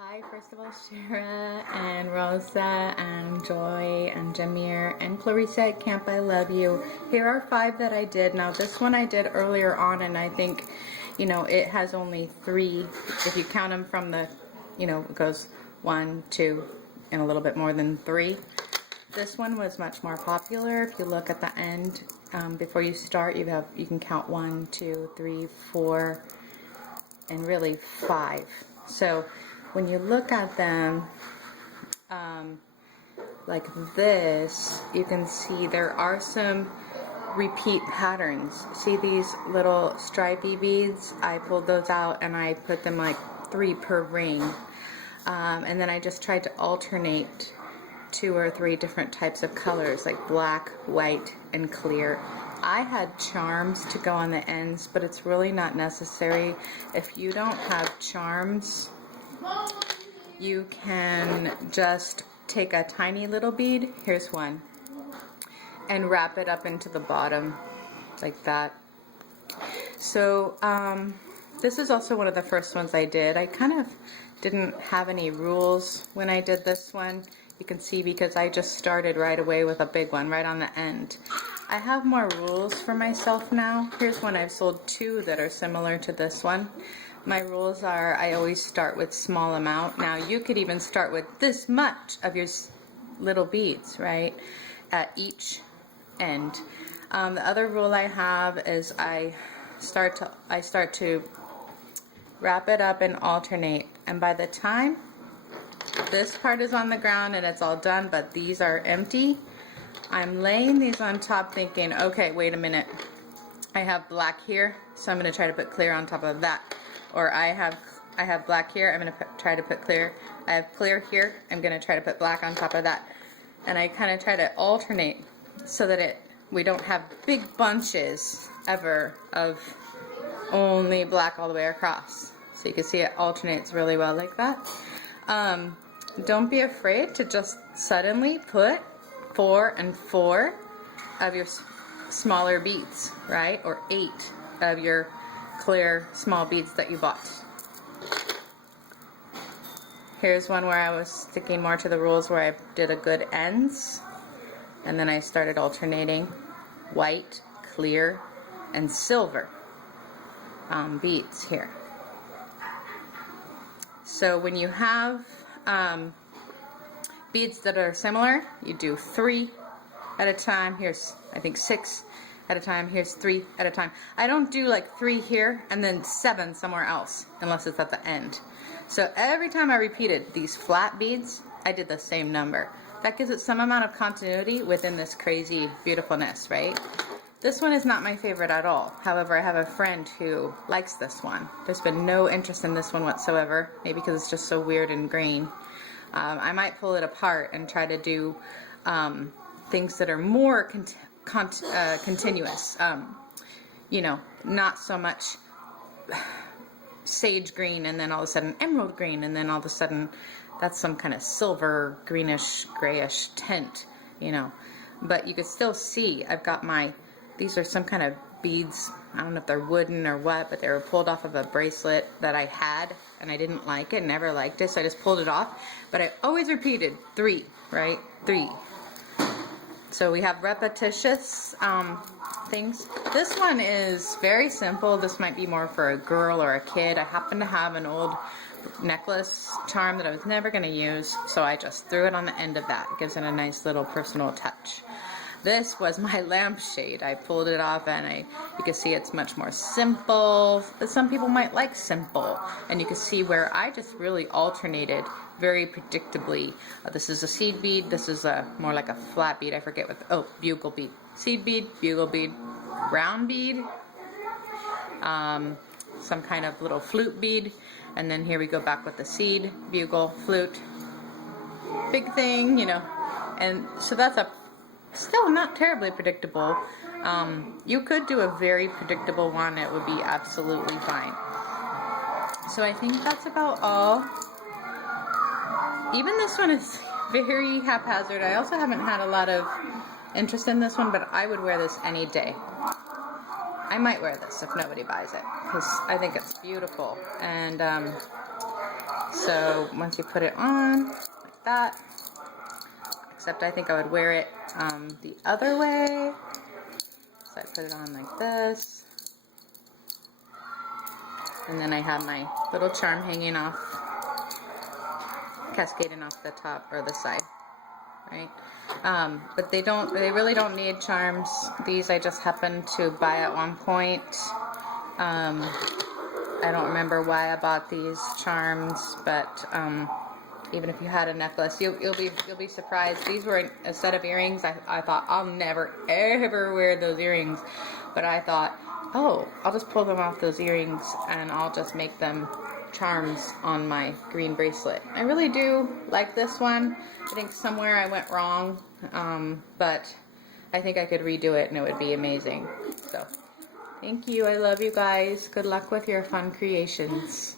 Hi, first of all, Shara and Rosa and Joy and Jameer and Clarissa at Camp I Love You. Here are 5 that I did. Now this one I did earlier on, and I think, it has only 3. If you count them from the, it goes 1, 2, and a little bit more than 3. This one was much more popular. If you look at the end, before you start, you can count 1, 2, 3, 4, and really 5. So when you look at them like this, you can see there are some repeat patterns. See these little stripy beads? I pulled those out and I put them like 3 per ring. And then I just tried to alternate 2 or 3 different types of colors, like black, white, and clear. I had charms to go on the ends, but it's really not necessary. If you don't have charms, you can just take a tiny little bead, here's one, and wrap it up into the bottom like that. So this is also one of the first ones I did. I kind of didn't have any rules when I did this one. You can see because I just started right away with a big one right on the end. I have more rules for myself now. Here's one I've sold 2 that are similar to this one. My rules are I always start with small amount. Now you could even start with this much of your little beads, right, at each end. The other rule I have is I start to wrap it up and alternate, and by the time this part is on the ground and it's all done but these are empty, I'm laying these on top thinking, okay, wait a minute, I have black here, so I'm going to try to put clear on top of that. Or I have black here, I'm going to try to put clear. I have clear here, I'm going to try to put black on top of that. And I kind of try to alternate so that we don't have big bunches ever of only black all the way across. So you can see it alternates really well like that. Don't be afraid to just suddenly put 4 and 4 of your smaller beads, right? Or 8 of your clear small beads that you bought. Here's one where I was sticking more to the rules, where I did a good ends, and then I started alternating white, clear, and silver beads here. So when you have beads that are similar, you do 3 at a time. Here's, I think, 6 at a time. Here's 3 at a time. I don't do like 3 here and then 7 somewhere else unless it's at the end. So every time I repeated these flat beads, I did the same number. That gives it some amount of continuity within this crazy beautifulness, right? This one is not my favorite at all. However, I have a friend who likes this one. There's been no interest in this one whatsoever, maybe because it's just so weird and green. I might pull it apart and try to do things that are more continuous. Not so much sage green and then all of a sudden emerald green and then all of a sudden that's some kind of silver greenish grayish tint, but you can still see I've got these are some kind of beads. I don't know if they're wooden or what, but they were pulled off of a bracelet that I had and I didn't like it, never liked it, so I just pulled it off. But I always repeated 3, right? 3. So we have repetitious things. This one is very simple. This might be more for a girl or a kid. I happen to have an old necklace charm that I was never going to use, so I just threw it on the end of that. It gives it a nice little personal touch. This was my lampshade. I pulled it off and you can see it's much more simple. But some people might like simple. And you can see where I just really alternated very predictably. This is a seed bead. This is more like a flat bead. I forget what, bugle bead. Seed bead, bugle bead, round bead, some kind of little flute bead. And then here we go back with the seed, bugle, flute, big thing, And so that's still not terribly predictable. You could do a very predictable one. It would be absolutely fine. So I think that's about all. Even this one is very haphazard. I also haven't had a lot of interest in this one, but I would wear this any day. I might wear this if nobody buys it because I think it's beautiful. And So once you put it on, like that, except I think I would wear it the other way. So I put it on like this. And then I have my little charm hanging off, cascading off the top or the side, right? But they really don't need charms. These I just happened to buy at one point. I don't remember why I bought these charms, but even if you had a necklace, you'll be surprised. These were a set of earrings. I thought I'll never ever wear those earrings, but I thought, oh, I'll just pull them off those earrings and I'll just make them charms on my green bracelet. I really do like this one. I think somewhere I went wrong, but I think I could redo it and it would be amazing. So thank you. I love you guys. Good luck with your fun creations.